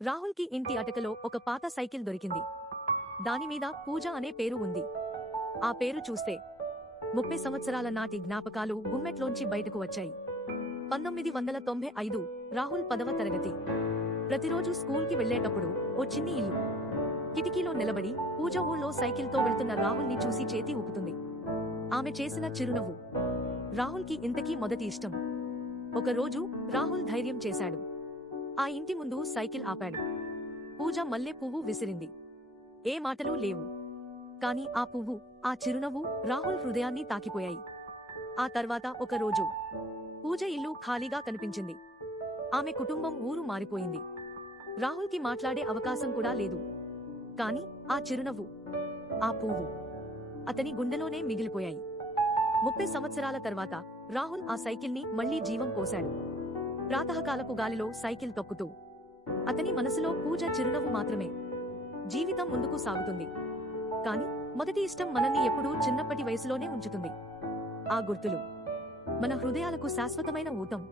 రాహుల్కి ఇంటి అటకలో ఒక పాత సైకిల్ దొరికింది. దానిమీద పూజ అనే పేరు ఉంది. ఆ పేరు చూస్తే 30 సంవత్సరాల నాటి జ్ఞాపకాలు గుమ్మెట్లోంచి బయటకు వచ్చాయి. 1995 రాహుల్ 10వ తరగతి. ప్రతిరోజు స్కూల్కి వెళ్లేటప్పుడు ఓ చిన్ని ఇల్లు. కిటికీలో నిలబడి పూజ ఊళ్ళో సైకిల్తో వెళ్తున్న రాహుల్ని చూసి చేతి ఊపుతుంది. ఆమె చేసిన చిరునవ్వు రాహుల్కి ఇంతకీ మొదటి ఇష్టం. ఒకరోజు రాహుల్ ధైర్యం చేశాడు. ఆ ఇంటి ముందు సైకిల్ ఆపాడు. పూజ మల్లె పువ్వు విసిరింది. ఏ మాటలూ లేవు. కాని ఆ పువ్వు, ఆ చిరునవ్వు రాహుల్ హృదయాన్ని తాకిపోయాయి. ఆ తర్వాత ఒక రోజు పూజ ఇల్లు ఖాళీగా కనిపించింది. ఆమె కుటుంబం ఊరు మారిపోయింది. రాహుల్కి మాట్లాడే అవకాశం కూడా లేదు. కాని ఆ చిరునవ్వు, ఆ పువ్వు అతని గుండెలోనే మిగిలిపోయాయి. 30 సంవత్సరాల తర్వాత రాహుల్ ఆ సైకిల్ని మళ్లీ జీవం పోశాడు. ప్రాతకాలపు గాలిలో సైకిల్ తొక్కుతూ. అతని మనసులో పూజ చిరునవ్వు మాత్రమే. జీవితం ముందుకు సాగుతుంది. కాని మొదటి ఇష్టం మనల్ని ఎప్పుడూ చిన్నప్పటి వయసులోనే ఉంచుతుంది. ఆ గుర్తులు మన హృదయాలకు శాశ్వతమైన ఊతం.